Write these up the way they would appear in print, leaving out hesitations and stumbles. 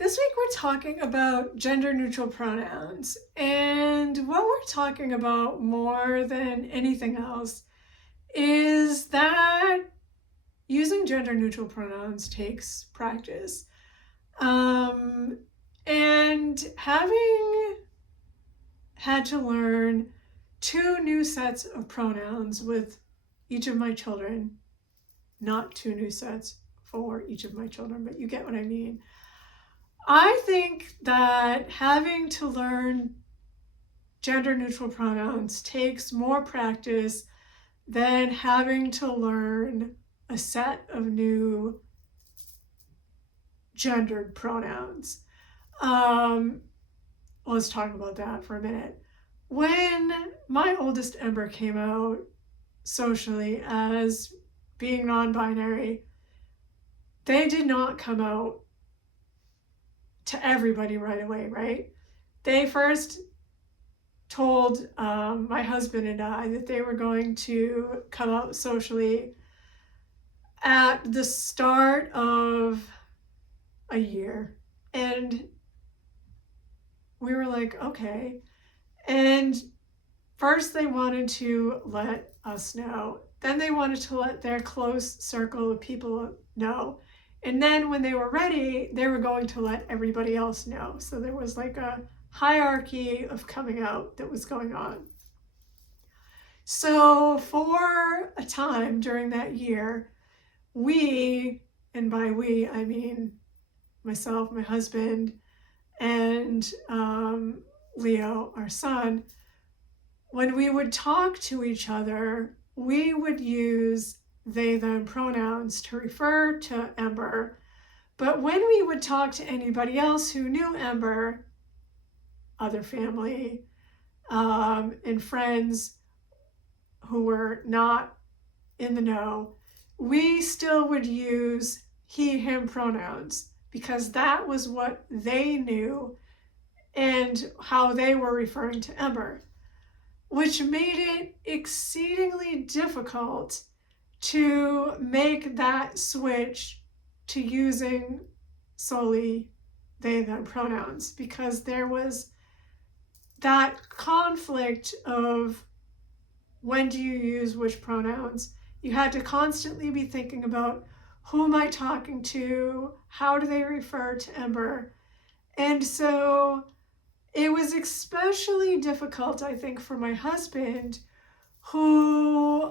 This week we're talking about gender neutral pronouns, and what we're talking about more than anything else is that using gender neutral pronouns takes practice. And having had to learn two new sets of pronouns with each of my children, not two new sets for each of my children, but you get what I mean. I think that having to learn gender neutral pronouns takes more practice than having to learn a set of new gendered pronouns. Let's talk about that for a minute. When my oldest Ember came out socially as being non-binary, they did not come out to everybody right away, right? They first told my husband and I that they were going to come out socially at the start of a year. And we were like, okay. And first they wanted to let us know. Then they wanted to let their close circle of people know. And then when they were ready, they were going to let everybody else know. So there was like a hierarchy of coming out that was going on. So for a time during that year, we, and by we, I mean myself, my husband, and Leo, our son, when we would talk to each other, we would use they, them pronouns to refer to Ember. But when we would talk to anybody else who knew Ember, other family, and friends who were not in the know, we still would use he, him pronouns because that was what they knew and how they were referring to Ember, which made it exceedingly difficult to make that switch to using solely they, them pronouns, because there was that conflict of when do you use which pronouns. You had to constantly be thinking about who am I talking to, how do they refer to Ember. And so it was especially difficult, I think, for my husband, who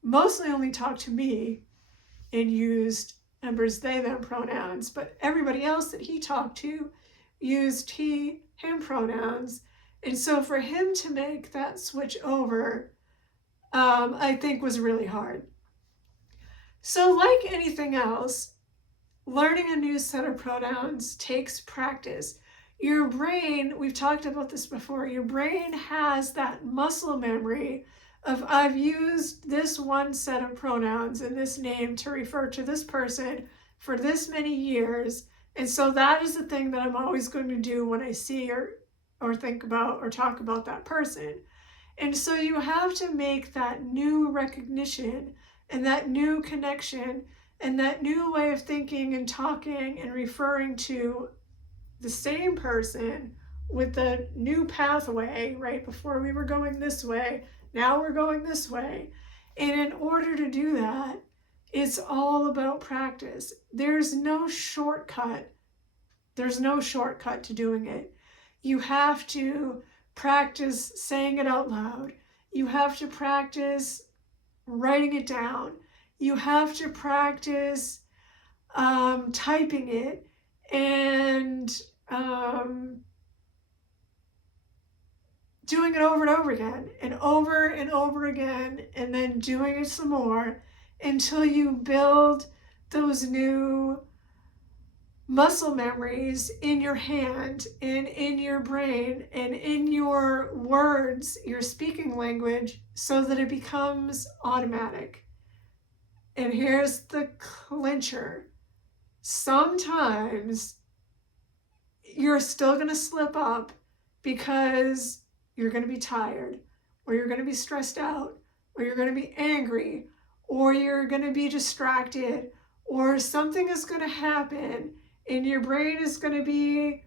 mostly only talked to me and used Ember's they, them pronouns, but everybody else that he talked to used he, him pronouns. And so for him to make that switch over, I think was really hard. So like anything else, learning a new set of pronouns takes practice. Your brain, we've talked about this before, your brain has that muscle memory of I've used this one set of pronouns and this name to refer to this person for this many years. And so that is the thing that I'm always going to do when I see or think about or talk about that person. And so you have to make that new recognition and that new connection and that new way of thinking and talking and referring to the same person with the new pathway, right? Before we were going this way, now we're going this way. And in order to do that, it's all about practice. There's no shortcut. There's no shortcut to doing it. You have to practice saying it out loud. You have to practice writing it down. You have to practice typing it and doing it over and over again and over again, and then doing it some more until you build those new muscle memories in your hand and in your brain and in your words, your speaking language, so that it becomes automatic. And here's the clincher. Sometimes you're still going to slip up because you're going to be tired, or you're going to be stressed out, or you're going to be angry, or you're going to be distracted, or something is going to happen and your brain is going to be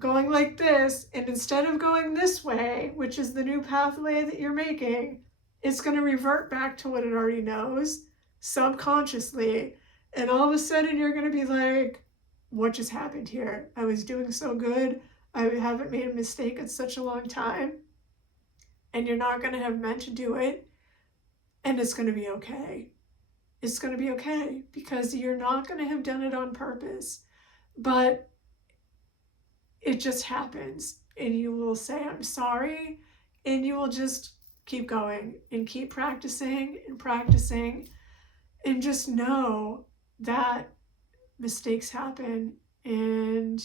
going like this, and instead of going this way, which is the new pathway that you're making, it's going to revert back to what it already knows subconsciously. And all of a sudden you're going to be like, what just happened here? I was doing so good. I haven't made a mistake in such a long time. And you're not going to have meant to do it. And it's going to be okay. It's going to be okay because you're not going to have done it on purpose. But it just happens, and you will say, I'm sorry, and you will just keep going and keep practicing and practicing, and just know that mistakes happen. And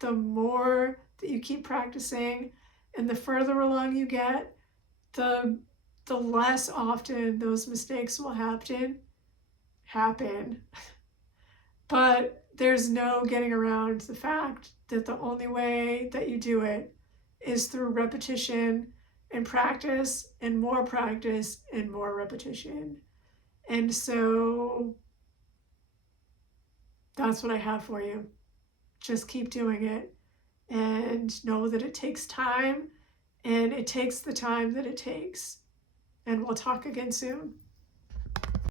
the more that you keep practicing and the further along you get, the less often those mistakes will happen. But there's no getting around the fact that the only way that you do it is through repetition and practice and more repetition. And so that's what I have for you. Just keep doing it and know that it takes time, and it takes the time that it takes. And we'll talk again soon.